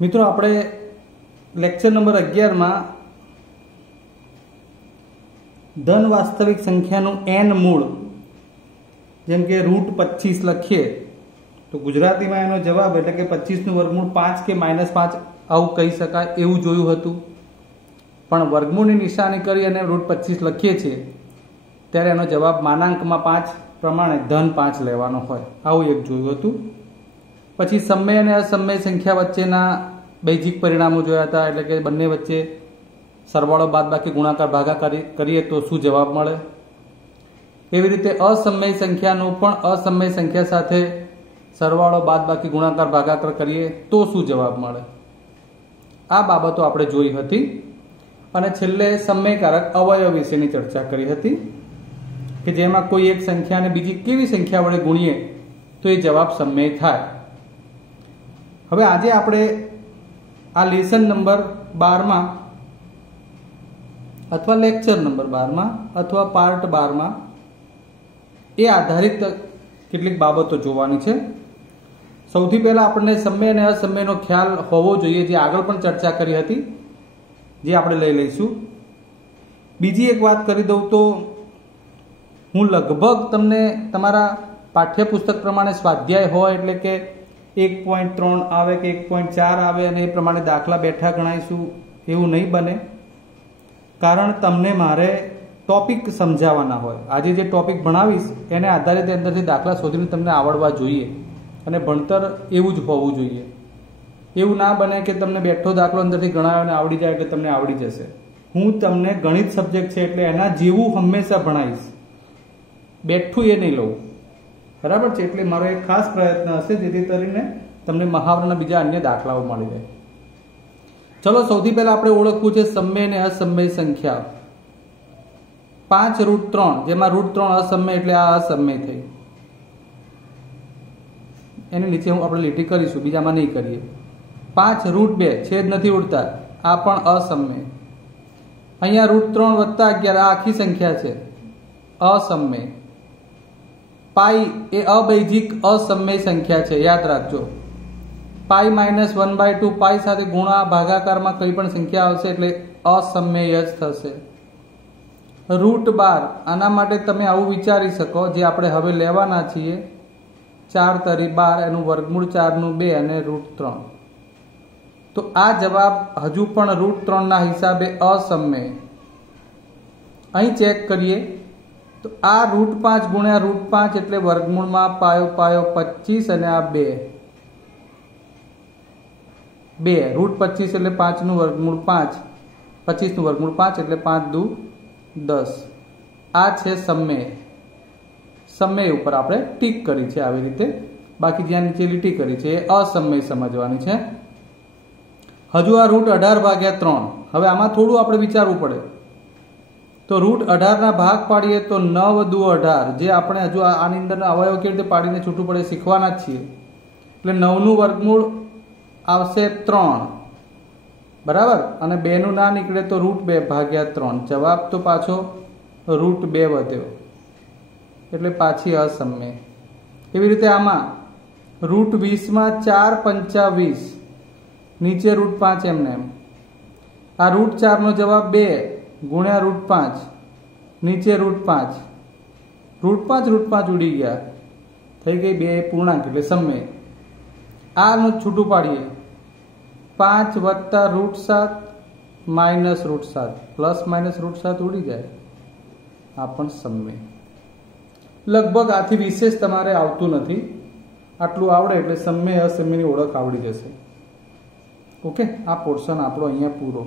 મિત્રો આપણે lecture number 11 માં ધન વાસ્તવિક સંખ્યાનું n મૂળ જેમ કે √25 લખીએ તો ગુજરાતીમાં એનો જવાબ એટલે કે 25 નું વર્ગમૂળ 5 કે -5 આવું કહી શકાય એવું જોયું હતું। પણ વર્ગમૂળની નિશાની કરી અને √25 લખીએ છીએ ત્યારે એનો જવાબ માનાંકમાં 5 પ્રમાણે ધન 5 લેવાનો હોય આવું એક જોયું હતું। પછી સમય અને અસમય સંખ્યા વચ્ચેના બેઝિક પરિણામો જોયા હતા, એટલે કે બંને વચ્ચે સરવાળો બાદબાકી ગુણાકાર ભાગાકાર કરીએ તો શું જવાબ મળે। એવી રીતે અસમય સંખ્યાનું પણ અસમય સંખ્યા સાથે સરવાળો બાદબાકી ગુણાકાર ભાગાકાર કરીએ તો શું જવાબ મળે। આ બાબતો આપણે જોઈ હતી અને છેલ્લે સમયકારક અવયવ વિશેની ચર્ચા કરી હતી કે જેમાં કોઈ એક સંખ્યાને બીજી કેવી સંખ્યા વડે ગુણીએ તો એ જવાબ સમય થાય। હવે આજે આપણે આ લેસન નંબર 12 માં અથવા લેક્ચર નંબર 12 માં અથવા પાર્ટ 12 માં એ આધારિત કેટલીક બાબતો જોવાની છે। સૌથી પહેલા આપણને સમય અને અસમયનો ખ્યાલ હોવો જોઈએ, જે આગળ પણ ચર્ચા કરી હતી, જે આપણે લઈ લઈશું। બીજી એક વાત કરી દઉં તો હું લગભગ તમને તમારા પાઠ્યપુસ્તક પ્રમાણે સ્વાધ્યાય હોય એટલે કે 1.3 આવે કે 1.4 આવે અને એ પ્રમાણે દાખલા બેઠા ગણાઈશું એવું નહીં બને, કારણ તમને મારે ટોપિક સમજાવવાના હોય। આજે જે ટોપિક ભણાવીશ એને આધારિત અંદરથી દાખલા શોધીને તમને આવડવા જોઈએ અને ભણતર એવું જ હોવું જોઈએ। એવું ના બને કે તમને બેઠો દાખલો અંદરથી ગણાવ્યો અને આવડી જાય એટલે તમને આવડી જશે। હું તમને ગણિત સબ્જેક્ટ છે એટલે એના જેવું હંમેશા ભણાવીશ, બેઠું એ નહીં લઉં, બરાબર છે। એટલે મારો એક ખાસ પ્રયત્ન હશે જેથી કરીને તમને મહાવરાના બીજા અન્ય દાખલાઓ મળી રહે। ચલો સૌથી પહેલા આપણે ઓળખવું છે સમય અને અસમય સંખ્યા। 5√3 જેમાં √3 અસમય એટલે આ અસમય થઈ, એની નીચે આપણે લીટી કરીશું, બીજામાં નહીં કરીએ। 5√2 છેદ નથી ઉડતા, આ પણ અસમય। અહીંયા √3 + 11 આ આખી સંખ્યા છે, અસમય। પાઈ એ અબૈજિક અસમય સંખ્યા છે, યાદ રાખજો। પાઈ -1/2 પાઈ સાથે ગુણા ભાગાકારમાં કઈ પણ સંખ્યા આવશે એટલે અસમય જ થશે। √12 આના માટે તમે આવું વિચારી શકો, જે આપણે હવે લેવાના છીએ 4 તરી 12 એનું વર્ગમૂળ 4 નું 2 અને √3, તો આ જવાબ હજુ પણ √3 ના હિસાબે અસમય। અહીં ચેક કરીએ તો આ √5 ગુણ્યા √5 એટલે વર્ગમૂળમાં પાયો 25 અને આ 2 √25 એટલે 5 નું વર્ગમૂળ 5, 25 નું વર્ગમૂળ 5 એટલે 5 દુ 10। આ છે સમય। સમય ઉપર આપણે ટીક કરી છે આવી રીતે, બાકી જ્યાં નીચે લીટી કરી છે એ અસમય સમજવાની છે। હજુ આ √18/3, હવે આમાં થોડું આપણે વિચારવું પડે તો √18 ના ભાગ પાડીએ તો 9 દુ 18, જે આપણે હજુ આની અંદર અવયવ કેવી રીતે પાડીને છૂટું પડે શીખવાના જ છીએ। એટલે 9 નું વર્ગમૂળ આવશે 3, બરાબર, અને 2 નું ના નીકળે તો √2/3, જવાબ તો પાછો √2 વધ્યો એટલે પાછી અસમય। એવી રીતે આમાં √20 માં 4 × 5 = 20, નીચે √5 એમને એમ। આ √4 નો જવાબ 2 ગુણ્યા √5, નીચે √5, √5 ઉડી ગયા, થઈ ગઈ 2 પૂર્ણાંક એટલે સમય। આનું છૂટું પાડીએ 5 + √7 - √7 +- ઉડી જાય, આ પણ સમય। લગભગ આથી વિશેષ તમારે આવતું નથી, આટલું આવડે એટલે સમય અસમયની ઓળખ આવડી જશે। ઓકે, આ પોર્શન આપણો અહીંયા પૂરો।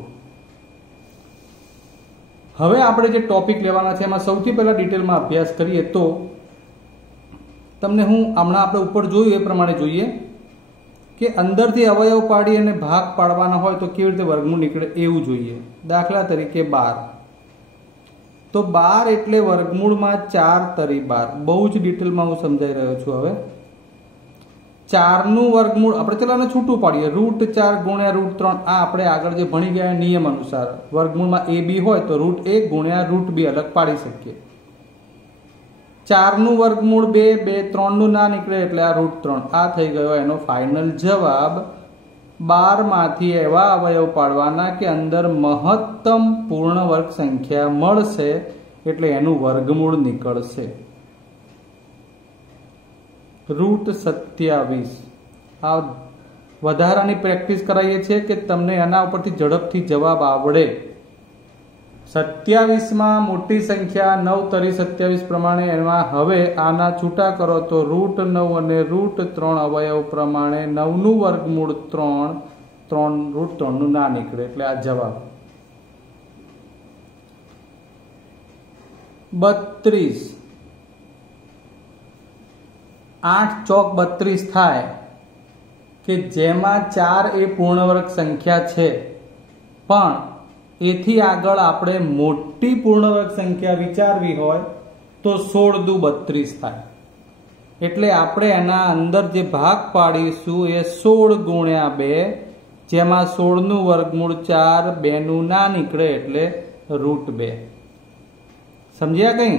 હવે આપણે જે ટોપિક લેવાના છે એમાં સૌથી પહેલા ડિટેલમાં અભ્યાસ કરીએ તો તમને હું હમણાં આપણે ઉપર જોયું એ પ્રમાણે જોઈએ કે અંદરથી અવયવ પાડી અને ભાગ પાડવાના હોય તો કેવી રીતે વર્ગમૂળ નીકળે એવું જોઈએ। દાખલા તરીકે 12, તો 12 એટલે વર્ગમૂળમાં 4 તરી 12, બહુ જ ડિટેલમાં હું સમજાઈ રહ્યો છું। હવે 4 નું વર્ગમૂળ આપણે ચલાને છૂટું પાડીએ, √4 ગુણ્યા √3, આ આપણે આગળ જે ભણી ગયા નિયમ અનુસાર વર્ગમૂળમાં a b હોય તો √1 ગુણ્યા √b અલગ પાડી શકીએ। 4 નું વર્ગમૂળ 2, 3 નું ના નીકળે એટલે આ √3, આ થઈ ગયો એનો ફાઇનલ જવાબ 12 માંથી એવા અવયવ પાડવાના કે અંદર મહત્તમ પૂર્ણ વર્ગ સંખ્યા મળશે, એટલે એનું વર્ગમૂળ નીકળશે. √27. આ વધારાની પ્રેક્ટિસ કરાવીએ છીએ કે તમને એના ઉપરથી ઝડપથી જવાબ આવડે. 27માં મોટી સંખ્યા 9 તરી 27 પ્રમાણે એમાં હવે આના છૂટા કરો તો √9 અને √3 અવયવ પ્રમાણે 9 નું વર્ગમૂળ 3 √3 નું ના નીકળે, એટલે આ જવાબ. 32. 8 ચોક 32 થાય કે જેમાં 4 એ પૂર્ણવર્ગ સંખ્યા છે, પણ એથી આગળ આપણે મોટી પૂર્ણવર્ગ સંખ્યા વિચારવી હોય તો 16 દુ 32 થાય. એટલે આપણે એના અંદર જે ભાગ પાડીશું એ 16 ગુણ્યા 2, જેમાં 16 નું વર્ગમૂળ 4, 2 નું ના નીકળે એટલે √2. સમજ્યા કઈ?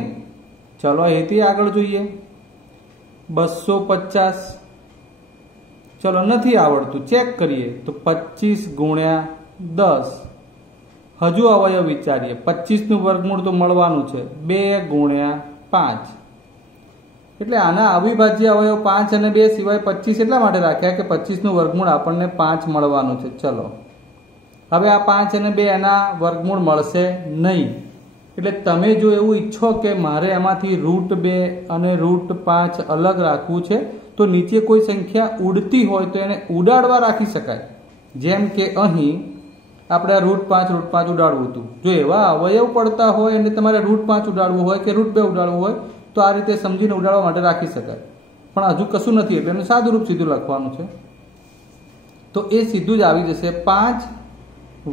ચલો એથી આગળ જોઈએ. 250. ચલો નથી આવડતું, ચેક કરીએ તો 25 ગુણ્યા 10. હજુ અવયવ વિચારીએ. 25 નું વર્ગમૂળ તો મળવાનું છે, 2 ગુણ્યા 5. એટલે આના અવિભાજ્ય અવયવ 5 અને 2 સિવાય 25 એટલા માટે રાખ્યા કે 25 નું વર્ગમૂળ આપણને 5 મળવાનું છે. ચલો હવે આ 5 અને 2 એના વર્ગમૂળ મળશે નહીં. એટલે તમે જો એવું ઈચ્છો કે મારે એમાંથી √2 અને √5 અલગ રાખવું છે તો નીચે કોઈ સંખ્યા ઉડતી હોય તો એને ઉડાડવા રાખી શકાય. જેમ કે અહીં આપણે √5 ઉડાડવું હતું. જો એવા અવયવ પડતા હોય અને તમારે √5 ઉડાડવું હોય કે √2 ઉડાડવું હોય તો આ રીતે સમજીને ઉડાડવા માટે રાખી શકાય. પણ હજુ કશું નથી એટલે એનું સાદું રૂપ સીધું લખવાનું છે. તો એ સીધું જ આવી જશે. 5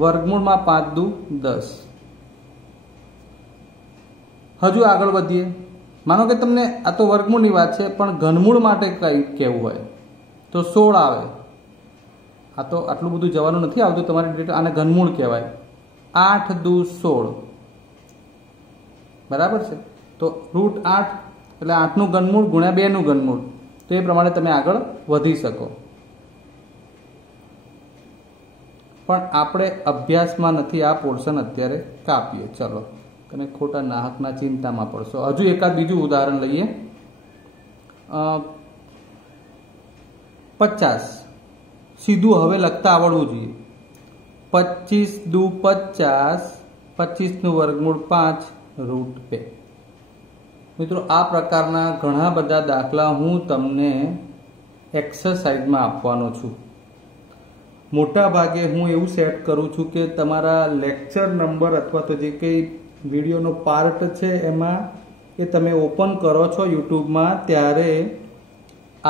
વર્ગમૂળમાં 5 દુ 10. હજુ આગળ વધીએ. માનો કે તમને આ તો વર્ગમૂળની વાત છે, પણ ઘનમૂળ માટે કઈ કહેવું હોય તો 16 આવે. આ તો આટલું બધું જવાનું નથી આવતું તમારી ડેટા, આને ઘનમૂળ કહેવાય. 8 દુ 16 બરાબર છે. તો √8 એટલે 8 નું ઘનમૂળ ગુણ્યા 2 નું ઘનમૂળ. તો એ પ્રમાણે તમે આગળ વધી શકો. પણ આપણે અભ્યાસમાં નથી, આ પોર્શન અત્યારે કાપીએ. ચલો, અને ખોટા નાહકના ચિંતામાં પડશો. હજુ એકાદ બીજું ઉદાહરણ લઈએ. 50. સીધું હવે લખતા આવડવું જોઈએ. 25 દુ 50, 25 નું વર્ગમૂળ 5 √2. મિત્રો, આ પ્રકારના ઘણા બધા દાખલા હું તમને એક્સરસાઇઝમાં આપવાનો છું. મોટા ભાગે હું એવું સેટ કરું છું કે તમારા લેક્ચર નંબર અથવા તો જે કંઈ વિડીયોનો પાર્ટ છે એમાં એ તમે ઓપન કરો છો યુટ્યુબમાં, ત્યારે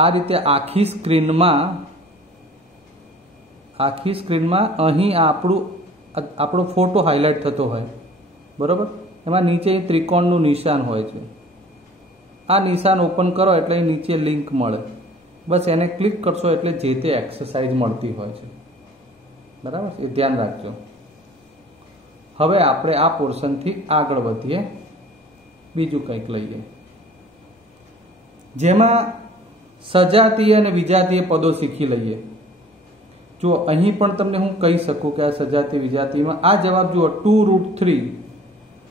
આ રીતે આખી સ્ક્રીનમાં અહીં આપણો ફોટો હાઇલાઇટ થતો હોય, બરાબર. એમાં નીચે ત્રિકોણનું નિશાન હોય છે. આ નિશાન ઓપન કરો એટલે નીચે લિંક મળે. બસ એને ક્લિક કરશો એટલે જે તે એક્સરસાઇઝ મળતી હોય છે, બરાબર. એ ધ્યાન રાખજો. હવે આપણે આ પોર્શનથી આગળ વધીએ. બીજું કંઈક લઈએ જેમાં સજાતીય અને વિજાતીય પદો શીખી લઈએ. જો અહીં પણ તમને હું કહી શકું કે આ સજાતીય વિજાતીયમાં આ જવાબ જુઓ. 2√3,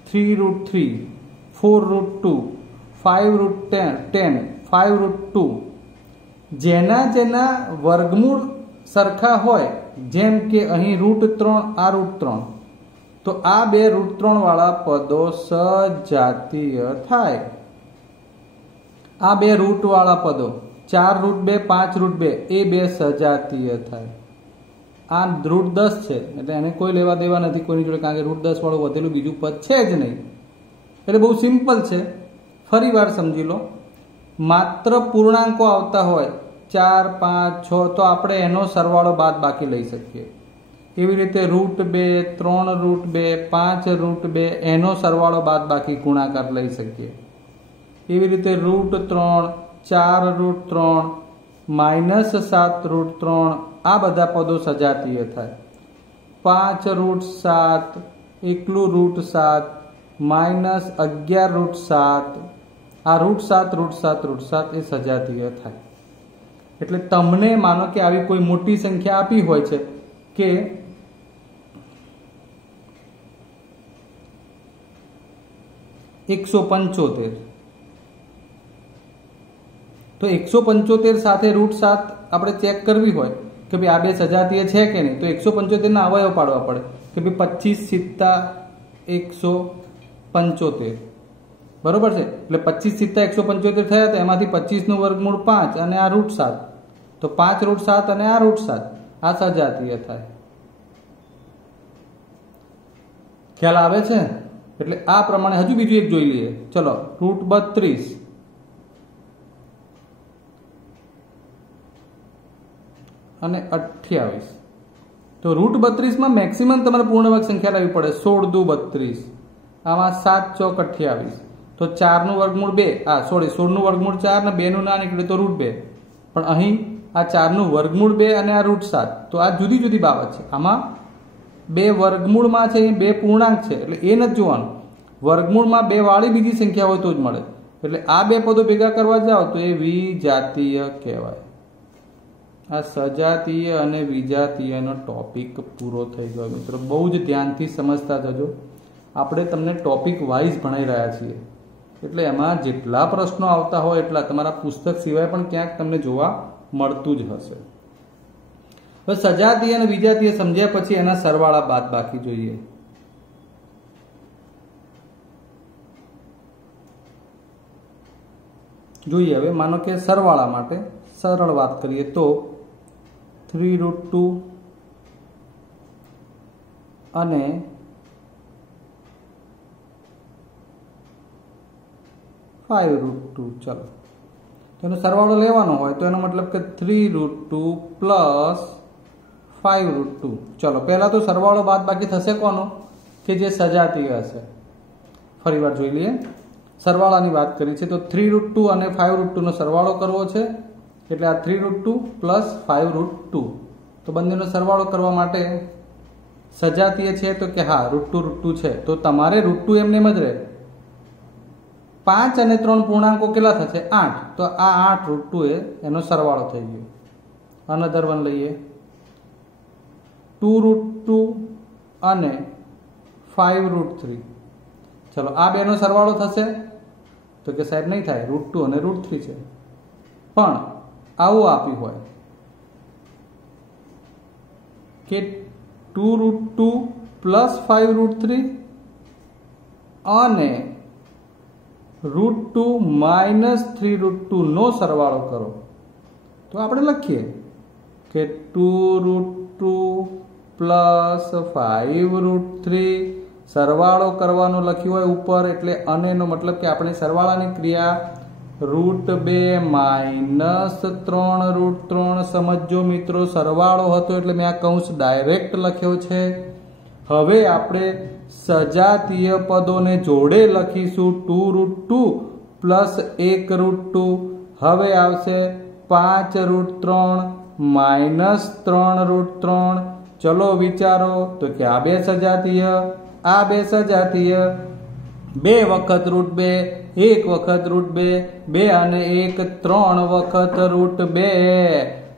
3√3, 4√2, 5√10, 5√2. જેના વર્ગમૂળ સરખા હોય, જેમ કે અહીં √3 આ √3, તો આ બે √3 વાળા પદો સજાતીય થાય. આ બે રૂટ વાળા પદો 4√2, 5√2 એ બે સજાતીય થાય. આ √10 છે એટલે એને કોઈ લેવા દેવા નથી કોઈની જોડે, કારણ કે √10 વાળું વધેલું બીજું પદ છે જ નહીં. એટલે બહુ સિમ્પલ છે. ફરી વાર સમજી લો. માત્ર પૂર્ણાંકો આવતા હોય 4, 5, 6 તો આપણે એનો સરવાળો બાદ બાકી લઈ શકીએ. એવી રીતે √2, 3√2, 5√2 એનો સરવાળો બાદ બાકી ગુણાકાર લઈ શકીએ. એવી રીતે √3, 4√3, -7√3 આ બધા પદો સજાતીય થાય. 5√7, એકલું √7, -11√7 આ √7 એ સજાતીય થાય. એટલે તમને માનો કે આવી કોઈ મોટી સંખ્યા આપી હોય છે કે 175, તો 175 સાથે √7 આપણે ચેક કરવી હોય કે ભાઈ આ બે સજાતીય છે કે નહીં, તો 175 ના અવયવ પાડવા પડે કે ભાઈ 25 + 175, બરોબર છે। એટલે 25 + 175 થયા, તો એમાંથી 25 નું વર્ગમૂળ 5 અને આ √7, તો 5 √7 અને આ √7, આ સજાતીય થાય। ખ્યાલ આવે છે? એટલે આ પ્રમાણે હજુ બીજું એક જોઈ લઈએ, ચલો √32 અને 28, તો √32 માં મેક્સિમમ તમારે પૂર્ણ વર્ગ સંખ્યા લાવવી પડે, 16 દુ 32, આમાં 7 ચોક 28, તો 4 નું વર્ગમૂળ 2, 16 નું વર્ગમૂળ 4 ને 2 નું ના નીકળે તો √2, પણ અહીં આ 4 નું વર્ગમૂળ 2 અને આ √7, તો આ જુદી જુદી બાબત છે। આમાં બે વર્ગમૂળમાં છે, એ બે પૂર્ણાંક છે, એટલે એ નથી જોવાનું, વર્ગમૂળમાં 2 વાળી બીજી સંખ્યા હોય તો જ મળે, એટલે આ બે પદો ભેગા કરવા જાઓ તો એ વિજાતીય કહેવાય। આ સજાતીય અને વિજાતીયનો ટોપિક પૂરો થઈ ગયો મિત્રો, બહુ જ ધ્યાનથી સમજતા જજો। આપણે તમને ટોપિક વાઇઝ ભણાઈ રહ્યા છીએ, એટલે એમાં જેટલા પ્રશ્નો આવતા હોય એટલા તમારા પુસ્તક સિવાય પણ ક્યાંક તમને જોવા મળતું જ હશે। હવે સજાતીય અને વિજાતીય સમજ્યા પછી એના સરવાળા બાદબાકી જોઈએ। હવે માનો કે સરવાળા માટે સરળ વાત કરીએ તો 3√2 અને 5√2, ચલો તેનો સરવાળો લેવાનો હોય તો એનો મતલબ કે 3√2 પ્લસ 5√2। ચલો પહેલા તો સરવાળો બાદબાકી થશે કોનો? કે જે સજાતીય હશે। ફરી વાર જોઈ લઈએ, સરવાળાની વાત કરી છે તો 3√2 અને 5√2 નો સરવાળો કરવો છે, એટલે આ 3√2 પ્લસ 5√2, તો બંનેનો સરવાળો કરવા માટે સજાતીય છે તો કે હા √2 છે, તો તમારે √2 એમને એમ જ રહે। 5 અને 3 પૂર્ણાંકો કેટલા થશે? 8, તો આ 8 √2 એનો સરવાળો થઈ ગયો। અનધર વન લઈએ, 2√2 અને 5√3, ચલો આ બેનો સરવાળો થશે તો કે સાહેબ નહીં થાય, √2 અને √3 છે, પણ આવું આપ્યું હોય કે 2√2 પ્લસ 5√3 અને √2 માઇનસ 3√2 નો સરવાળો કરો, તો આપણે લખીએ કે 2√2 પ્લસ 5√3, સરવાળો કરવાનો લખ્યું હોય ઉપર, એટલે અને નો મતલબ કે આપણે સરવાળાની ક્રિયા √2 માઇનસ 3√3, સમજો મિત્રો સરવાળો હતો એટલે મેં આ કૌંસ ડાયરેક્ટ લખ્યો છે। હવે આપણે સજાતીય પદોને જોડે લખીશું, 2√2 પ્લસ 1√2, હવે આવશે 5√3 માઇનસ 3√3, ચલો વિચારો તો કે આ બે સજાતીય, આ બે સજાતીય, 2 વખત √2, 1 વખત √2, 2 અને 1 3 વખત √2,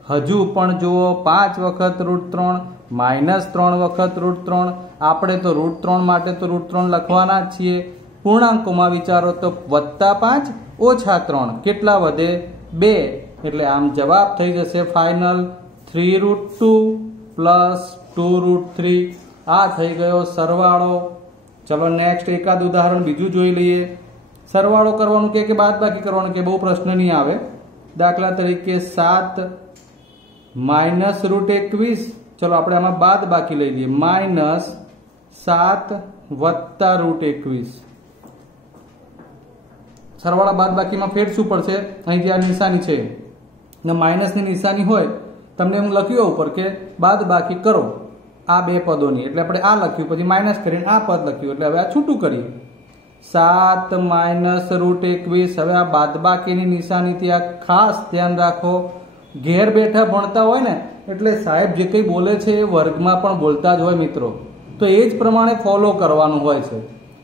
હજુ પણ જુઓ 5 વખત √3 માઇનસ 3 વખત √3, આપણે તો √3 માટે તો √3 લખવાના જ છીએ। પૂર્ણાંકોમાં વિચારો તો +5 ઓછા 3 કેટલા વધે? 2, એટલે આમ જવાબ થઈ જશે ફાઇનલ 3√2 પ્લસ 2√3, આ થઈ ગયો સરવાળો। ચલો નેક્સ્ટ એકાદ ઉદાહરણ બીજું જોઈ લઈએ। સરવાળો કરવાનું કે બાદબાકી કરવાનું કે બહુ પ્રશ્ન નહીં આવે। દાખલા તરીકે 7 માઇનસ √21, ચલો આપણે આમાં બાદબાકી લઈ લઈએ, માઇનસ 7 વત્તા √21, સરવાળા બાદબાકીમાં ફેર શું પડશે? અહીં જે આ નિશાની છે ને માઇનસની નિશાની હોય, તમને એમ લખ્યું ઉપર કે બાદબાકી કરો આ બે પદોની, એટલે આપણે આ લખ્યું, પછી માઇનસ કરીને આ પદ લખ્યું, એટલે હવે આ છૂટું કરીએ, 7 માઇનસ √21। હવે આ બાદબાકીની નિશાનીથી આ ખાસ ધ્યાન રાખો, ઘેર બેઠા ભણતા હોય ને એટલે સાહેબ જે કંઈ બોલે છે એ વર્ગમાં પણ બોલતા જ હોય મિત્રો, તો એ જ પ્રમાણે ફોલો કરવાનું હોય છે।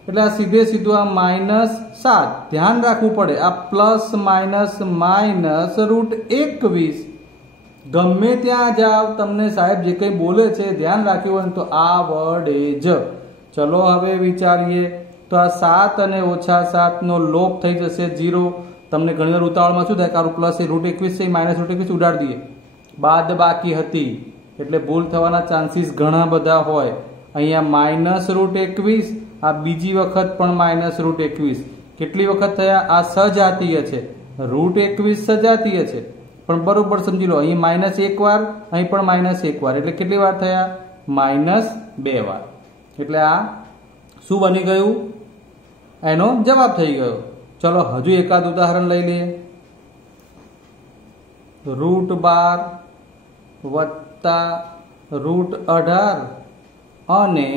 એટલે આ સીધે સીધું આ -7, ધ્યાન રાખવું પડે, આ પ્લસ માઇનસ માઇનસ √21, ગમે ત્યાં જાવ તમને સાહેબ જે કંઈ બોલે છે ધ્યાન રાખ્યું હોય તો આવડે જ. ચલો હવે વિચારીએ તો આ 7 અને -7 નો લોપ થઈ જશે 0. તમને ઘણીવાર ઉતાવળમાં શું થાય, કારું પ્લસ √21 છે -√21 ઉડાડી દઈએ. બાદ બાકી હતી એટલે ભૂલ થવાના ચાન્સીસ ઘણા બધા હોય. અહીંયા -√21, આ બીજી વખત પણ -√21. કેટલી વખત થયા? આ સજાતીય છે, √21 સજાતીય છે, પણ બરોબર સમજી લો. અહીં -1 વાર, અહીં પણ -1 વાર, એટલે કેટલી વાર થયા? -2 વાર. એટલે આ શું બની ગયું? એનો જવાબ થઈ ગયો. ચલો હજુ એકાદ ઉદાહરણ લઈ લઈએ. √12 વત્તા √18 અને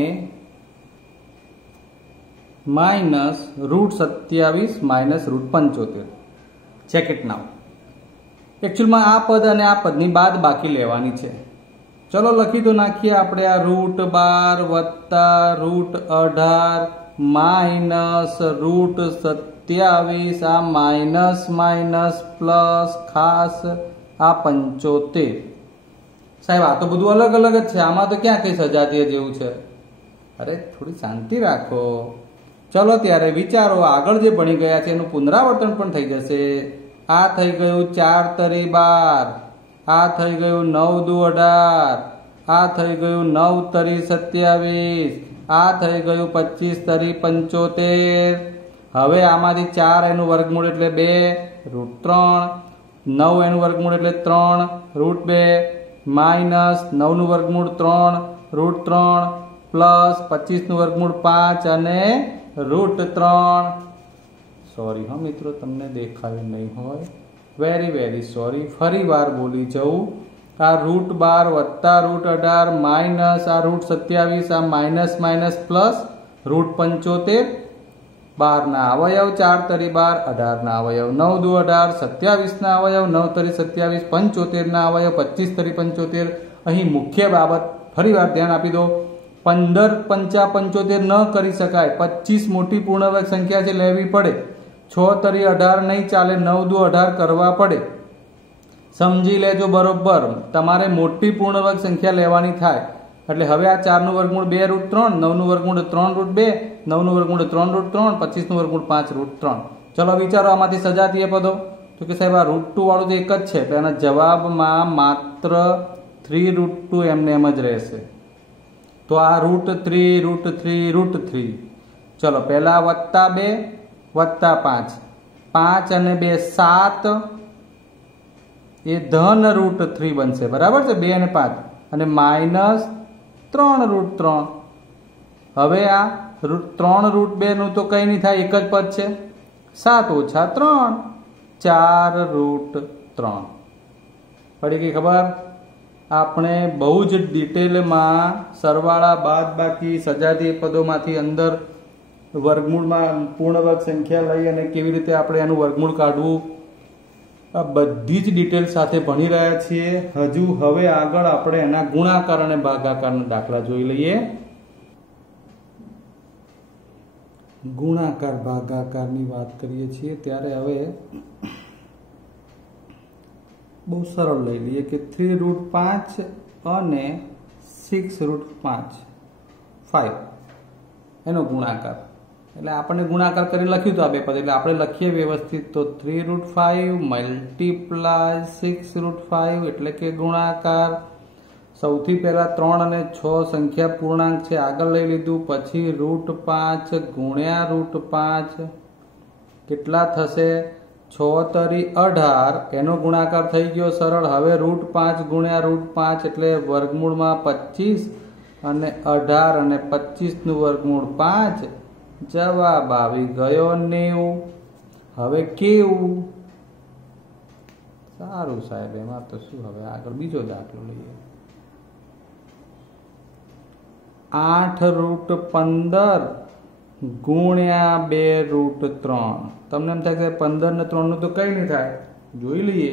-√27 -√75. ચેક ઇટ નાઉ. એકચ્યુઅલમાં આ પદ અને આ પદની બાદ બાકી લેવાની છે. ચલો લખી તો નાખીએ આપણે આ √12 વત્તા √18 -√27, આ માઇનસ પ્લસ ખાસ આ 75. સાહેબ આ તો બધું અલગ અલગ જ છે, આમાં તો ક્યાં કઈ સજાતીય જેવું છે? અરે થોડી શાંતિ રાખો. ચલો ત્યારે વિચારો, આગળ જે ભણી ગયા છે એનું પુનરાવર્તન પણ થઈ જશે. આ થઈ ગયું 4 તરી 12, આ થઈ ગયું 9 દુ 18, આ થઈ ગયું 9 તરી 27, આ થઈ ગયું 25 તરી 75. હવે આમાંથી 4 એનું વર્ગમૂળ એટલે 2 √3, 9 એનું વર્ગમૂળ એટલે 3 √2, -9 નું વર્ગમૂળ 3 √3, પ્લસ 25 નું વર્ગમૂળ 5 અને √3. સોરી હા મિત્રો, તમને દેખાયું નહીં હોય, વેરી સોરી. ફરી વાર બોલી જવું. આ √12 વત્તા √18 માઇનસ આ √27, આ માઇનસ પ્લસ √75. 12 ના અવયવ 4 તરી 12, 18 ના અવયવ 9 દુ 18, 27 ના અવયવ 9 તરી 27, 75 ના અવયવ 25 તરી 75. અહીં મુખ્ય બાબત ફરી વાર ધ્યાન આપી દો. 15 પંચા 75 ન કરી શકાય. 25 મોટી પૂર્ણવર્ગ સંખ્યા છે, લેવી પડે. 6 તરી 18 નહીં ચાલે, 9 દુ 18 કરવા પડે. સમજી લેજો બરોબર. તમારે મોટી પૂર્ણવર્ગ સંખ્યા લેવાની થાય. એટલે હવે આ 4 નું વર્ગમૂળ 2 √3, 9 નું વર્ગમૂળ 3 √2, 9 નું વર્ગમૂળ 3 √3, 25 નું વર્ગમૂળ 5 √3. ચલો વિચારો આમાંથી સજાતીય પદો. તો કે સાહેબ આ √2 વાળું તો એક જ છે, એટલે એના જવાબમાં માત્ર 3 √2 એમને એમ જ રહેશે. તો આ √3 ચલો પહેલા +2 +5, 5 અને 2 7, એ ધન √3 બનશે. બરાબર છે? 2 અને 5 અને -3 √3. હવે આ √3 √2 નું તો કઈ નહીં થાય, એક જ પદ છે. 7 ઓછા 3 4 √3. પડી ગઈ ખબર? આપણે બહુ જ ડિટેલમાં સરવાળા બાદબાકી સજાતીય પદોમાંથી અંદર વર્ગમૂળમાં પૂર્ણવર્ગ સંખ્યા લઈ અને કેવી રીતે આપણે એનું વર્ગમૂળ કાઢવું, આ બધી જ ડિટેલ સાથે ભણી રહ્યા છીએ. હવે આગળ આપણે એના ગુણાકાર અને ભાગાકારના દાખલા જોઈ લઈએ. ગુણાકાર ભાગાકારની વાત કરીએ છીએ ત્યારે હવે બહુ સરળ લઈ લઈએ કે 3√5 અને 6√5 એનો ગુણાકાર. એટલે આપણને ગુણાકાર કરીને લખ્યું તો આ બે પદ, એટલે આપણે લખીએ વ્યવસ્થિત. તો 3√5 મલ્ટીપ્લાય 6√5 એટલે કે ગુણાકાર. સૌથી પહેલા 3 અને 6 સંખ્યા પૂર્ણાંક છે, આગળ લઈ લીધું. પછી √5 ગુણ્યા √5 કેટલા થશે? 6 તરી 18, એનો ગુણાકાર થઈ ગયો સરળ. હવે √5 ગુણ્યા √5 એટલે વર્ગમૂળમાં 25 અને 18 અને 25 નું વર્ગમૂળ 5. જવાબ આવી ગયો 90. હવે કેવું? સારું સાહેબ, એમાં તો શું. હવે આગળ બીજો દાખલો લઈએ. 8√15 ગુણ્યા 2√3. તમને એમ થાય કે 15 ને 3 નું તો કઈ નહીં થાય, જોઈ લઈએ.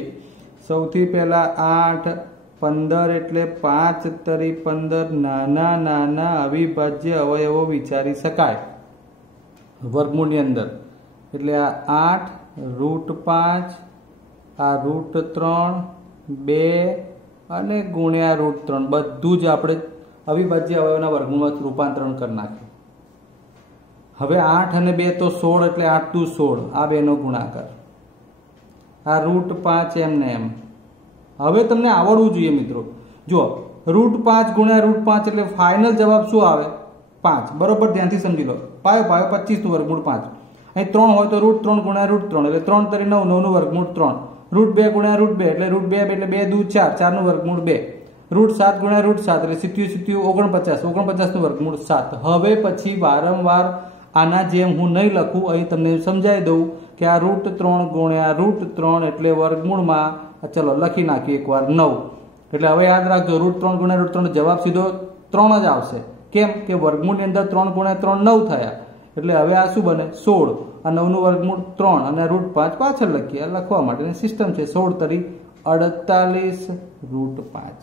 સૌથી પહેલા 8, 15 એટલે 5 તરી 15 નાના અવિભાજ્ય અવયવો વિચારી શકાય વર્ગમૂળની અંદર. એટલે આ 8 √5, આ √3, 2 અને ગુણ્યા √3 બધું જ આપણે અવિભાજ્ય અવયવના વર્ગમૂળમાં રૂપાંતરણ કરી નાખ્યું. હવે 8 અને 2 તો 16 એટલે 8 દુ 16, આ બેનો ગુણાકાર, આ √5 એમને એમ. હવે તમને આવડવું જોઈએ મિત્રો. જો √5 ગુણ્યા √5 એટલે ફાઇનલ જવાબ શું આવે? 5. બરોબર, ધ્યાનથી સમજી લો. પાયો 25 નું વર્ગમૂળ 5. અહીં 3 હોય તો √3 ગુણ્યા √3 એટલે 3 તરી 9, 9 નું વર્ગમૂળ 3. √2 ગુણ્યા √2 એટલે √2 એટલે 2 દુ 4, 4 નું વર્ગમૂળ 2. √7 ગુણ્યા √7 એટલે 70 49, 49 નું વર્ગમૂળ 7. હવે પછી વારંવાર આના જેમ હું નહીં લખું, અહીં તમને સમજાવી દઉં કે આ √3 ગુણ્યા √3 એટલે વર્ગમૂળમાં, ચલો લખી નાખીએ એકવાર 9. એટલે હવે યાદ રાખજો, √3 ગુણ્યા √3 જવાબ સીધો 3 જ આવશે. કેમ કે વર્ગમૂળની અંદર 3 ગુણ્યા 3 9 થયા. એટલે હવે આ શું બને? 16. આ 9 નું વર્ગમૂળ 3 અને √5 પાછળ લખીએ. આ લખવા માટેની સિસ્ટમ છે. 16 તરી 48 √5.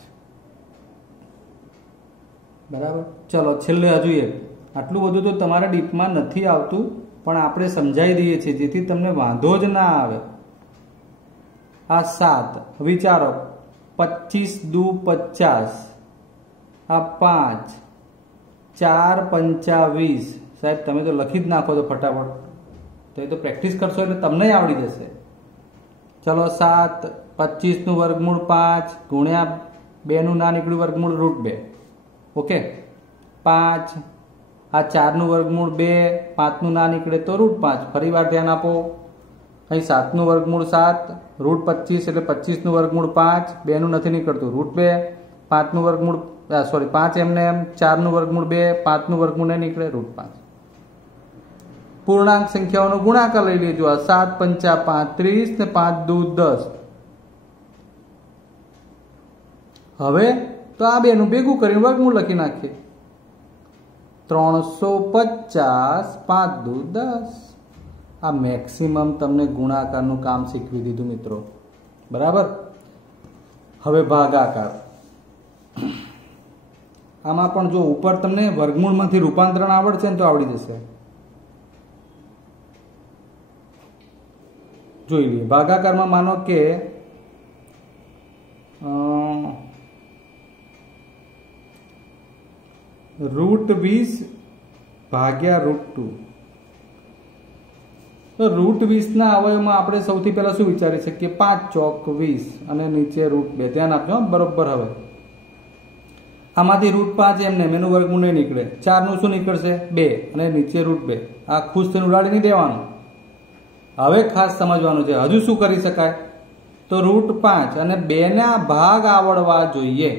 બરાબર. ચલો છેલ્લે હજુ એક. આટલું બધું તો તમારા ડીપમાં નથી આવતું, પણ આપણે સમજાવી દઈએ છીએ જેથી તમને વાંધો જ ના આવે. આ 7 વિચારો, 25 દુ 50, આ 5, 4 5 20. સાહેબ તમે તો લખી જ નાખો તો ફટાફટ, તો એ તો પ્રેક્ટિસ કરશો એટલે તમને આવડી જશે. ચલો 7, 25 નું વર્ગમૂળ 5 ગુણ્યા 2 નું ના નીકળ્યું વર્ગમૂળ √2. ઓકે. 5, આ 4 નું વર્ગમૂળ 2, 5 નું ના નીકળે તો √5. ફરી વાર ધ્યાન આપો. અહીં 7 નું વર્ગમૂળ 7, √25 એટલે 25 નું વર્ગમૂળ 5, 2 નું નથી નીકળતું √2, 5 નું વર્ગમૂળ 5 એમને એમ, 4 નું વર્ગમૂળ 2, 5 નું વર્ગમૂળ નહીં નીકળે √5. પૂર્ણાંક સંખ્યાઓનો ગુણાકાર લઈ લેજો. આ 7 5 35 ને 5 દુ 10. હવે તો આ બેનું ભેગું કરીને વર્ગમૂળ લખી નાખીએ. 350 5 દુ 10. આ મેક્સિમમ તમને ગુણાકારનું કામ શીખવી દીધું મિત્રો. બરાબર. હવે ભાગાકાર. આમાં પણ જો ઉપર તમને વર્ગમૂળમાંથી રૂપાંતરણ આવડશે ને તો આવડી જશે. જોઈ લઈએ. ભાગાકારમાં માનો કે √20 ભાગ્યા √2. તો √20 ના અવયવમાં આપણે સૌથી પહેલા શું વિચારી શકીએ? 5 ચોક 20 અને નીચે √2. ધ્યાન આપજો બરોબર. હવે આમાંથી √5 એમને એનું વર્ગમૂળ નહીં નીકળે. 4 નું શું નીકળશે? 2 અને નીચે √2. આ ખુશ થઈને ઉડાડી નહીં દેવાનું. હવે ખાસ સમજવાનું છે. હજુ શું કરી શકાય? તો √5 અને 2 ના ભાગ આવડવા જોઈએ.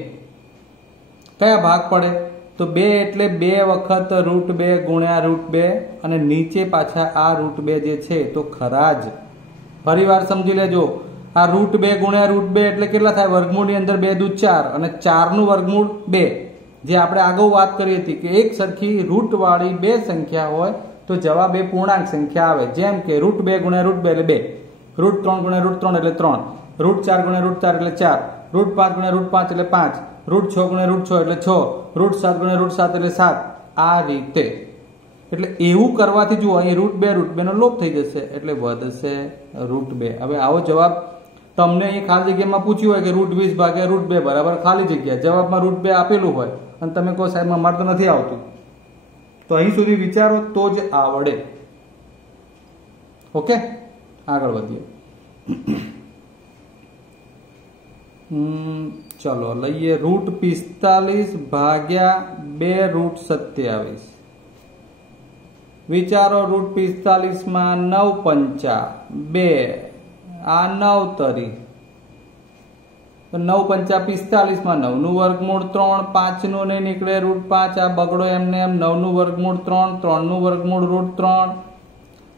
કયા ભાગ પડે? તો 2 એટલે 2 વખત √2 ગુણ્યા √2 અને નીચે પાછા આ √2 જે છે તો ખરા જ. ફરી વાર સમજી લેજો. આ √2 ગુણ્યા √2 એટલે કેટલા થાય? વર્ગમૂળની અંદર 2 દુ 4 અને 4 નું વર્ગમૂળ 2. જે આપણે આગળ વાત કરી હતી કે એક સરખી રૂટ વાળી બે સંખ્યા હોય તો જવાબ એ પૂર્ણાંક સંખ્યા આવે. જેમ કે √2 ગુણ્યા √2 એટલે 2, √3 ગુણ્યા √3 એટલે 3, √4 ગુણ્યા √4 એટલે 4, √5 ગુણ્યા √5 એટલે 5, √6 ગુણ્યા √6 એટલે 6, √7 ગુણ્યા √7 એટલે 7. આ રીતે. એટલે એવું કરવાથી જુઓ અહીં √2 નો લોપ થઈ જશે એટલે વધશે √2. હવે આવો જવાબ તમને અહીં ખાલી જગ્યામાં પૂછ્યું હોય કે √20 ભાગ્યા √2 બરાબર ખાલી જગ્યા, જવાબમાં √2 આપેલું હોય અને તમે કહો સાહેબ અમારે તો નથી આવતું, તો અહીં સુધી વિચારો તો જ આવડે. ઓકે, આગળ વધીએ. ચલો લઈએ √45 ભાગ્યા 2 √27. વિચારો √45 માં 9 પંચા 2, આ 9 તરી, તો 9 પંચા 45 માં 9 નું વર્ગમૂળ 3, 5 નું નહીં નીકળે √5. આ બગડો એમને એમ 9 નું વર્ગમૂળ 3, 3 નું વર્ગમૂળ √3.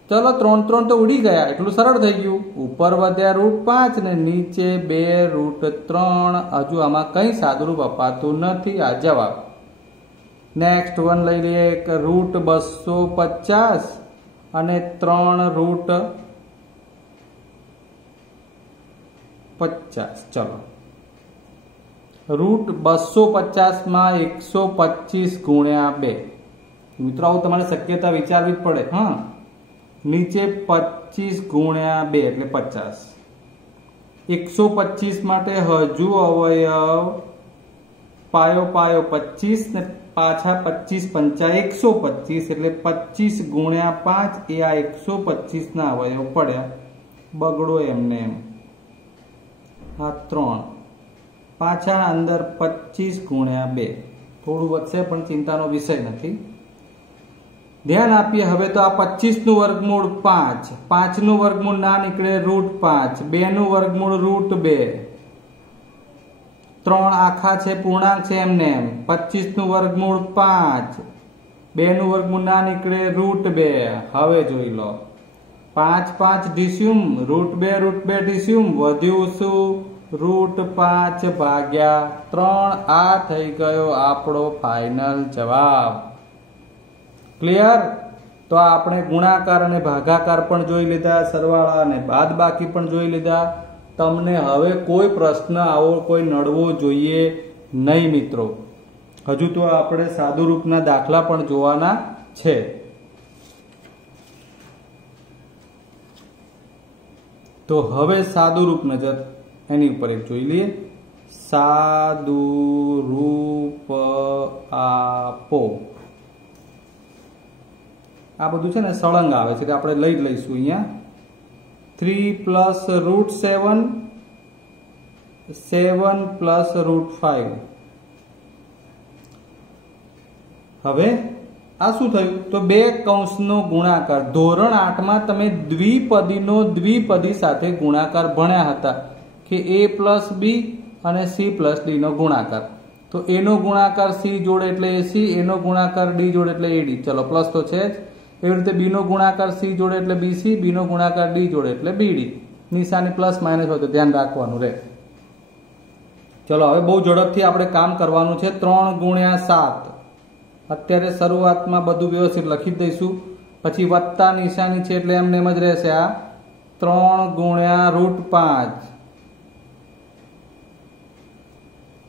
ચલો 3 3 તો ઉડી ગયા, એટલું સરળ થઈ ગયું. ઉપર વધ્યા √5 ને નીચે 2 √3. હજુ આમાં કઈ સાદુરૂપ અપાતું નથી. આ જવાબ. નેક્સ્ટ વન લઈ લઈએ એક √250 અને 3 √50. ચલો √250 માં 125 ગુણ્યા 2. મિત્રો આવું તમારે શક્યતા વિચારવી જ પડે. હા, નીચે 25 ગુણ્યા 2 એટલે 50. 125 માટે હજુ અવયવ પાયો પાયો 25 ને પાછા 25 પંચા 125 એટલે 25 ગુણ્યા 5 એ આ 125 ના અવયવ પડ્યા. બગડો એમને એમ આ 3 પાછા અંદર 25 ગુણ્યા 2 થોડું વધશે પણ ચિંતાનો વિષય નથી. ધ્યાન આપીએ હવે તો આ 25 નું વર્ગમૂળ 5, 5 નું વર્ગમૂળ ના નીકળે √5, 2 નું વર્ગમૂળ √2, 3 આખા છે પૂર્ણાંક છે એમને એમ. 25 નું વર્ગમૂળ 5, 2 નું વર્ગમૂળ ના નીકળે √2. હવે જોઈ લો 5 5 ડીસ્યુમ, √2 ડીસ્યુમ, વધ્યું શું √5 ભાગ્યા 3. આ થઈ ગયો આપણો ફાઇનલ જવાબ. ક્લિયર? તો આપણે ગુણાકાર અને ભાગાકાર પણ જોઈ લીધા, સરવાળા અને બાદબાકી પણ જોઈ લીધા. તમને હવે કોઈ પ્રશ્ન આવો કોઈ નડવો જોઈએ નહીં મિત્રો. હજુ તો આપણે સાદુરૂપના દાખલા પણ જોવાના છે. તો હવે સાદુરૂપ નજર એની ઉપર એક જોઈ લઈએ. સાદુરૂપ આપો. આ બધું છે ને સળંગ આવે છે, આપણે લઈ લઈશું અહીંયા. 3 પ્લસ √7, 7 પ્લસ √5. હવે આ શું થયું? તો બે કૌંસનો ગુણાકાર. ધોરણ 8 માં તમે દ્વિપદીનો દ્વિપદી સાથે ગુણાકાર ભણ્યા હતા કે a પ્લસ b અને c પ્લસ d નો ગુણાકાર. તો a નો ગુણાકાર c જોડે એટલે ac, a નો ગુણાકાર d જોડે એટલે ad. ચલો પ્લસ તો છે જ. એવી રીતે b નો ગુણાકાર c જોડે એટલે bc, b નો ગુણાકાર d જોડે એટલે bd. નિશાની પ્લસ માઇનસ હોય તો ધ્યાન રાખવાનું રહે. ચલો હવે બહુ ઝડપથી આપણે કામ કરવાનું છે. 3 ગુણ્યા 7. અત્યારે શરૂઆતમાં બધું વ્યવસ્થિત લખી દઈશું, પછી વત્તા નિશાની છે એટલે એમને એમ જ રહેશે. આ 3 ગુણ્યા √5.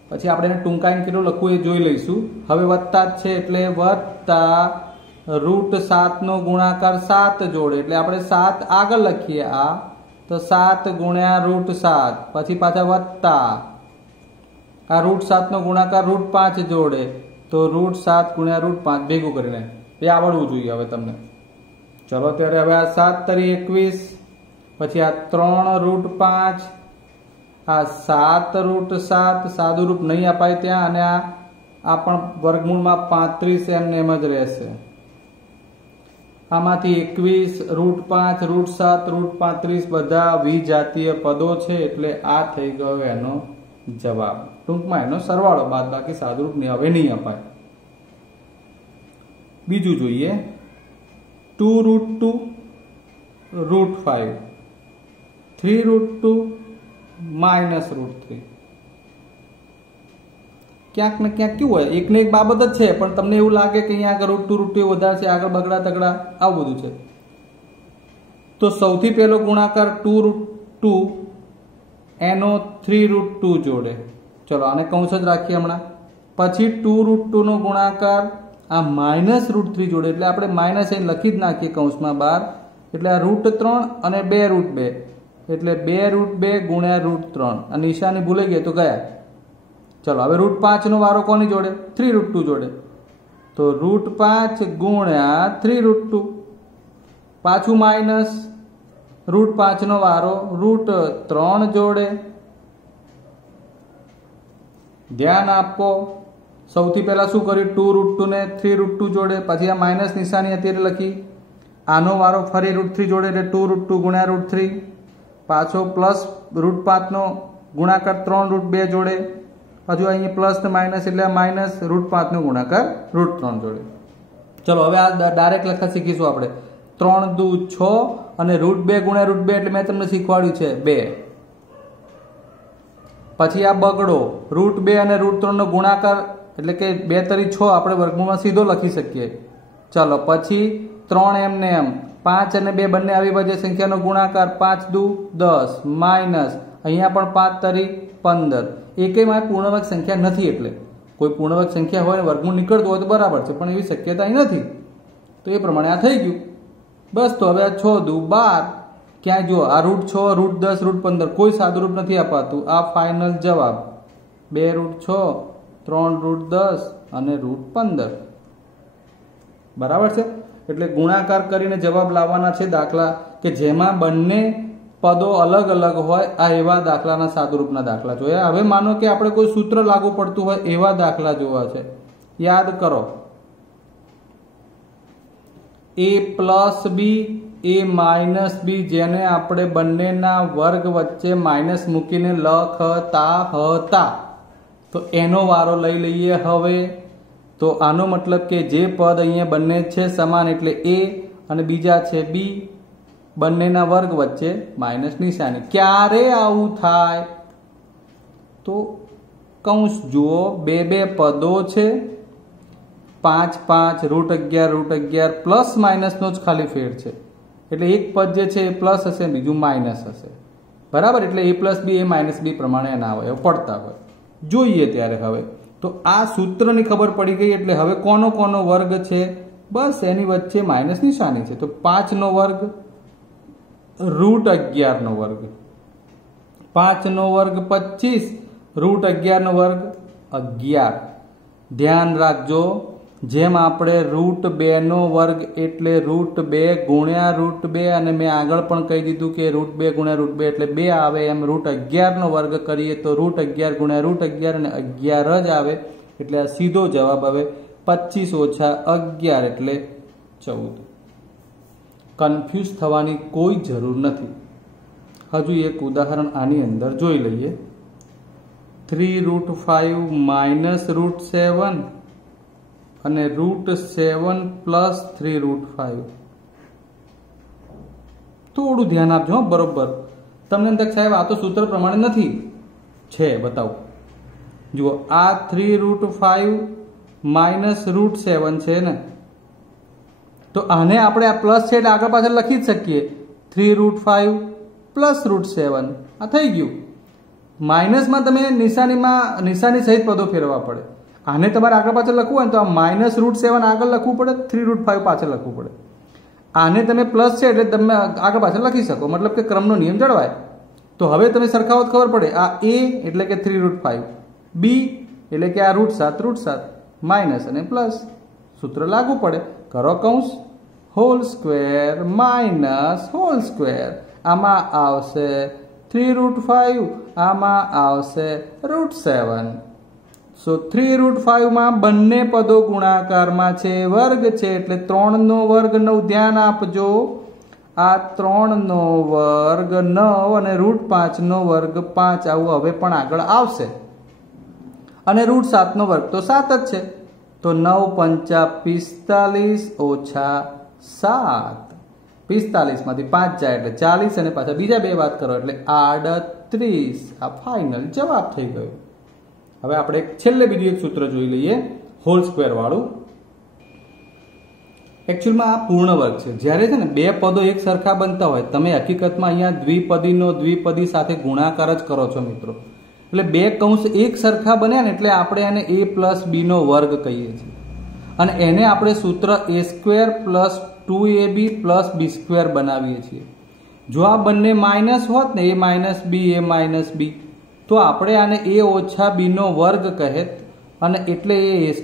પછી આપણે એને ટૂંકાઈને કેટલું લખવું એ જોઈ લઈશું. હવે વત્તા જ છે એટલે વત્તા √7 નો ગુણાકાર 7 જોડે એટલે આપણે 7 આગળ લખીએ. આ તો 7 ગુણ્યા √7, પછી પાછા વત્તા આ √7 નો ગુણાકાર √5 જોડે તો √7 ગુણ્યા √5 ભેગું કરીને એ આવડવું જોઈએ હવે તમને. ચલો ત્યારે હવે આ 7 તરી 21, પછી આ 3 √5, આ 7 √7 સાદું રૂપ નહીં અપાય ત્યાં, અને આ પણ વર્ગમૂળમાં 35 એમને એમ જ રહેશે. આમાંથી 21 √5 √7 √35 બધા વિજાતીય પદો છે એટલે આ થઈ ગયો એનો જવાબ. ટૂંકમાં એનો સરવાળો બાદબાકી સાદુરૂપ હવે નહીં અપાય. બીજું જોઈએ 2√2 √5, 3√2 -√3. ક્યાંક ને ક્યાંક કેવું હોય, એક ને એક બાબત જ છે પણ તમને એવું લાગે કે અહીંયા આગળ √2 વધારે છે, આગળ બગડા તગડા આવું બધું છે. તો સૌથી પહેલો ગુણાકાર 2√2 એનો 3√2 જોડે. ચલો આને કૌંસ જ રાખીએ હમણાં. પછી 2√2 નો ગુણાકાર આ -√3 જોડે એટલે આપણે માઇનસ અહીં લખી જ નાખીએ કૌંસમાં બહાર. એટલે આ √3 અને 2√2 એટલે 2√2 ગુણ્યા √3. આ નિશાની ભૂલી ગઈ તો ગયા. ચલો હવે √5 નો વારો કોની જોડે? 3√2 જોડે. તો √5 ગુણ્યા 3√2, પાછું માઇનસ √5 નો વારો √3 જોડે. ધ્યાન આપો. સૌથી પહેલા શું કર્યું? 2√2 ને 3√2 જોડે, પછી આ માઇનસ નિશાની અત્યારે લખી. આનો વારો ફરી √3 જોડે એટલે 2√2 ગુણ્યા √3, પાછો પ્લસ √5 નો ગુણાકાર 3√2 જોડે, હજુ અહીંયા પ્લસ ને માઇનસ એટલે માઇનસ √5 નો ગુણાકાર √3 જોડે. ચલો હવે આ ડાયરેક્ટ લખા શીખીશું આપણે. 3 દુ 6 અને √2 ગુણ્યા √2 એટલે મેં તમને શીખવાડ્યું છે 2. પછી આ બગડો √2 અને √3 નો ગુણાકાર એટલે કે 2 તરી 6 આપણે વર્ગમૂળમાં સીધો લખી શકીએ. ચલો પછી 3 એમને એમ, 5 અને 2 બંને અવિભાજ્ય સંખ્યાનો ગુણાકાર 5 દુ 10 માઇનસ અહીંયા પણ 5 તરી 15. એકેયમાં પૂર્ણવર્ગ સંખ્યા નથી એટલે કોઈ પૂર્ણવર્ગ સંખ્યા હોય ને વર્ગમૂળ નીકળતું હોય તો બરાબર છે, પણ એવી શક્યતા અહીં નથી. તો એ પ્રમાણે આ થઈ ગયું. બસ તો હવે આ 6 દુ 12 ક્યાં જુઓ આ √6, √10, √15 કોઈ સાદુરૂપ નથી અપાતું. આ ફાઇનલ જવાબ 2√6, 3√10 અને √15 બરાબર છે. એટલે ગુણાકાર કરીને જવાબ લાવવાના છે દાખલા કે જેમાં બંને પદો અલગ અલગ હોય. આ એવા દાખલાના સાદુરૂપના દાખલા જોયા. હવે માનો કે આપણે કોઈ સૂત્ર લાગુ પડતું હોય એવા દાખલા જોવા છે. યાદ કરો, a+b a-b જેને આપણે બંનેના વર્ગ વચ્ચે માઇનસ મૂકીને લખતા હતા, તો એનો વારો લઈ લઈએ હવે. તો આનો મતલબ કે જે પદ અહીંયા બંને છે સમાન એટલે a અને બીજા છે b, બંનેના વર્ગ વચ્ચે માઇનસ નિશાની. ક્યારે આવું થાય? તો કૌંસ જુઓ, બે પદો છે, 5 5 √11 પ્લસ માઇનસનો જ ખાલી ફેર છે. એટલે એક પદ જે છે એ પ્લસ હશે, બીજું માઇનસ હશે. બરાબર. એટલે a+b a-b પ્રમાણે એના અવયવ પડતા હોય. જોઈએ ત્યારે હવે તો આ સૂત્રની ખબર પડી ગઈ. એટલે હવે કોનો કોનો વર્ગ છે? બસ એની વચ્ચે માઇનસ નિશાની છે. તો 5 નો વર્ગ √11 નો વર્ગ, 5 નો વર્ગ 25, √11 નો વર્ગ 11. ધ્યાન રાખજો, જેમ આપણે √2 નો વર્ગ એટલે √2 ગુણ્યા √2 અને મેં આગળ પણ કહી દીધું કે √2 ગુણ્યા √2 એટલે 2 આવે, એમ √11 નો વર્ગ કરીએ તો √11 ગુણ્યા √11 અને 11 જ આવે. એટલે આ સીધો જવાબ આવે 25 - 11 એટલે 14. કન્ફ્યુઝ થવાની કોઈ જરૂર નથી. હજુ એક ઉદાહરણ આની અંદર જોઈ લઈએ. 3√5 - √7 અને √7 પ્લસ 3√5. થોડું ધ્યાન આપજો બરોબર. તમને એમ થાય સાહેબ આ તો સૂત્ર પ્રમાણે નથી છે, બતાવો. જુઓ, આ 3√5 માઇનસ √7 છે ને, તો આને આપણે આ પ્લસ છે એટલે આગળ પાછળ લખી જ શકીએ. 3√5 પ્લસ √7 આ થઈ ગયું. માઇનસમાં તમે નિશાની સહિત પદો ફેરવવા પડે. આને તમારે આગળ પાછળ લખવું હોય તો આ માઇનસ √7 આગળ લખવું પડે, 3√5 પાછળ લખવું પડે. આને તમે પ્લસ છે એટલે તમે આગળ પાછળ લખી શકો, મતલબ કે ક્રમનો નિયમ જળવાય. તો હવે તમે સરખાવત ખબર પડે. આ a એટલે કે 3√5, b એટલે કે આ √7 માઇનસ અને પ્લસ. સૂત્ર લાગુ પડે. કરો કૌંસ, whole square minus whole square. આમાં આવશે 3√5, આમાં આવશે √7. સો 3√5 માં બંને પદો ગુણાકારમાં છે, વર્ગ છે એટલે 3 નો વર્ગ 9. ધ્યાન આપજો, આ 3 નો વર્ગ 9 અને √5 નો વર્ગ 5 આવું હવે પણ આગળ આવશે. અને √7 નો વર્ગ તો 7 જ છે. તો 9 × 5 = 45 - 7. 45 માંથી 5 જાય એટલે 40 અને પાછા બીજા બે વાત કરો એટલે 38. આ ફાઇનલ જવાબ થઈ ગયો. હવે આપણે છેલ્લે બીજું એક સૂત્ર જોઈ લઈએ, હોલ સ્ક્વેર વાળું. એકચ્યુઅલમાં આ પૂર્ણ વર્ગ છે. જ્યારે છે ને બે પદો એક સરખા બનતા હોય, તમે હકીકતમાં અહીંયા દ્વિપદી સાથે ગુણાકાર જ કરો છો મિત્રો. એટલે બે કૌંસ એક સરખા બન્યા ને એટલે આપણે એને a+b નો વર્ગ કહીએ છીએ. અને એને આપણે સૂત્ર a² + 2ab + b² બનાવીએ છીએ. જો આ બંને માઇનસ હોત ને, a-b તો આપણે આને a - b નો વર્ગ કહેત, અને એટલે a² -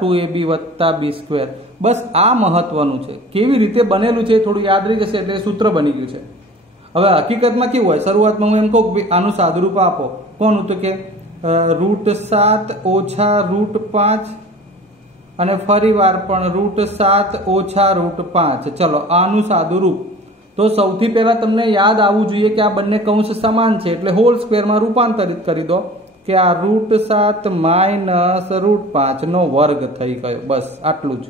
2ab + b². બસ આ મહત્વનું છે. કેવી રીતે બનેલું છે થોડું યાદ રહી જશે એટલે સૂત્ર બની ગયું છે. હવે હકીકતમાં કેવું હોય, શરૂઆતમાં હું એમ કહું કે આનું સાદુરૂપ આપો. કોનું? તો કે √7 - √5 અને ફરી વાર પણ √7 - √5. ચલો આનું સાદુરૂપ. તો સૌથી પહેલા તમને યાદ આવવું જોઈએ કે આ બંને કૌંસ સમાન છે એટલે હોલ સ્ક્વેરમાં રૂપાંતરિત કરી દો કે આ √7 - √5 નો વર્ગ થઈ ગયો. બસ આટલું જ.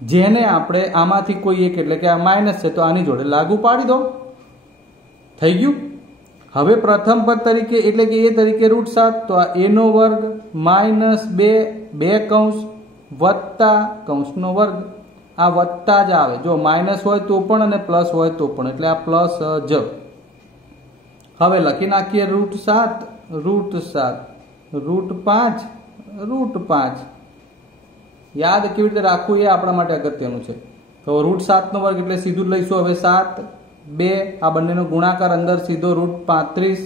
જેને આપણે આમાંથી કોઈ એક એટલે કે આ માઇનસ છે તો આની જોડે લાગુ પાડી દો. થઈ ગયું. હવે પ્રથમ પદ તરીકે એટલે કે a તરીકે √7, તો આ a નો વર્ગ -2 બે કૌંસ વત્તા કૌંસનો વર્ગ. આ વત્તા જ આવે, જો માઇનસ હોય તો પણ અને પ્લસ હોય તો પણ, એટલે આ પ્લસ જ. હવે લખી નાખીએ √7 √5 યાદ કેવી રીતે રાખવું એ આપણા માટે અગત્યનું છે. તો √7 નો વર્ગ એટલે સીધું લઈશું હવે 7 2 આ બંનેનો ગુણાકાર અંદર સીધો √35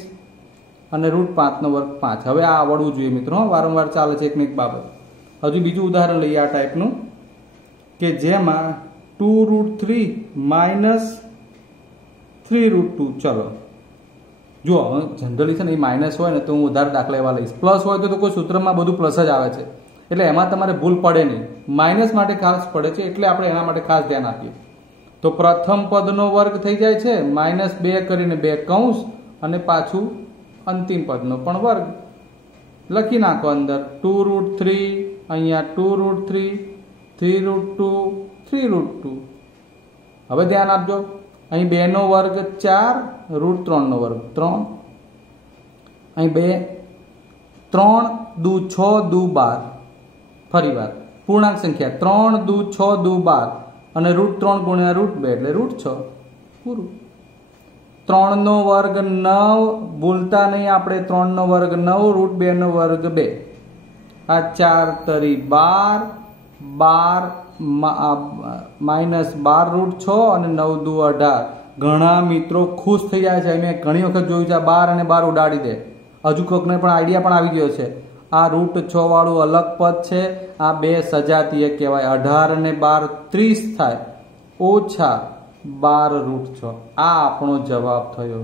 અને √5 નો વર્ગ 5. હવે આ આવડવું જોઈએ મિત્રો, વારંવાર ચાલે છે એકની એક બાબત. હજુ બીજું ઉદાહરણ લઈએ આ ટાઈપનું કે જેમાં 2√3 - 3√2. ચલો જો જનરલી છે ને એ માઇનસ હોય ને તો હું વધારે દાખલા એવા લઈશ. પ્લસ હોય તો કોઈ સૂત્રમાં બધું પ્લસ જ આવે છે એટલે એમાં તમારે ભૂલ પડે નહીં. માઇનસ માટે ખાસ પડે છે એટલે આપણે એના માટે ખાસ ધ્યાન આપીએ. તો પ્રથમ પદનો વર્ગ થઈ જાય છે -2 કરીને 2 કૌંસ અને પાછું અંતિમ પદનો પણ વર્ગ લખી નાખો અંદર 2√3 અહીંયા 2√3 3√2 3√2. હવે ધ્યાન આપજો, અહીં 2 નો વર્ગ 4 √3 નો વર્ગ 3, અહીં 2 3 દુ 6 દુ 12. ફરી વાર પૂર્ણાંક સંખ્યા 3 દુ 6 દુ 12 અને √3 ગુણ્યા √2 એટલે √6 પૂરું. 3 નો વર્ગ 9, ભૂલતા નહીં આપણે 3 નો વર્ગ 9 √2 નો વર્ગ 2. આ 4 તરી 12 12 -12 √6 અને 9 દુ 18. ઘણા મિત્રો ખુશ થઈ જાય છે. મેં ઘણી વખત જોયું છે 12 અને 12 ઉડાડી દે. હજુ કોઈકને પણ આઈડિયા પણ આવી ગયો છે. આ √6 વાળું અલગ પદ છે, આ 2 સજાતીય કહેવાય. 18 અને 12 30 થાય, ઓછા 12 √6. આ આપણો જવાબ થયો.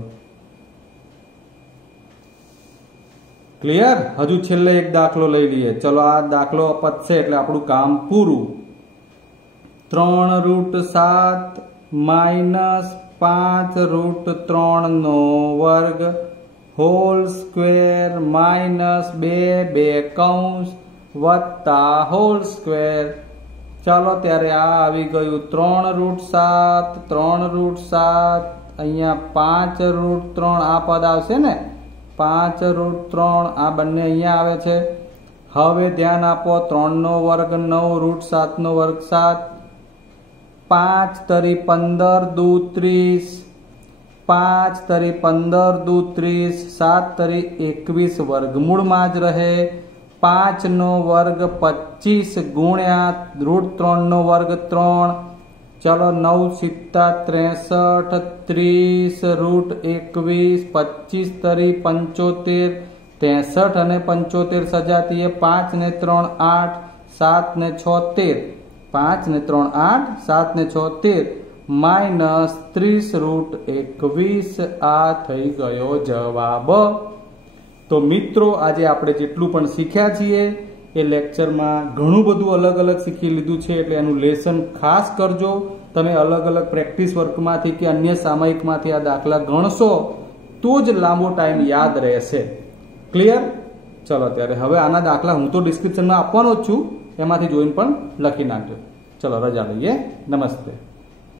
ક્લિયર? હજુ છેલ્લે એક દાખલો લઈ લઈએ. ચલો આ દાખલો પતશે એટલે આપણું કામ પૂરું. 3√7 - 5√3 નો વર્ગ હોલ સ્ક્વેર -2 કૌંસ વત્તા હોલ સ્ક્વેર. ચાલો ત્યારે આ આવી ગયું 3√7 3√7 અહીંયા 5√3 આ પદ આવશે ને 5√3 આ બંને અહીંયા આવે છે. હવે ધ્યાન આપો 3 નો વર્ગ 9 √7 નો વર્ગ 7 5 તરી 15 દુ 30 5 તરી 15 દુ 30 7 તરી 21 વર્ગમૂળમાં જ રહે. 5 નો વર્ગ 25 ગુણ્યા √3 નો વર્ગ 3. ચલો 9 × 7 = 63 √21 25 તરી 75 63 અને 75 સજાતીય 5 ને 3 8 7 ને 6 13 5 ને 3 8 7 ને 6 13 -30 √21. આ થઈ ગયો જવાબ. તો મિત્રો આજે આપણે જેટલું પણ શીખ્યા છીએ એ લેક્ચરમાં ઘણું બધું અલગ અલગ શીખી લીધું છે એટલે એનું લેસન ખાસ કરજો. તમે અલગ અલગ પ્રેક્ટિસ વર્કમાંથી કે અન્ય સામયિકમાંથી આ દાખલા ગણશો તો જ લાંબો ટાઈમ યાદ રહેશે. ક્લિયર? ચલો ત્યારે હવે આના દાખલા હું તો ડિસ્ક્રિપ્શનમાં આપવાનો જ છું, એમાંથી જોઈને પણ લખી નાખજો. ચલો રજા લઈએ. નમસ્તે.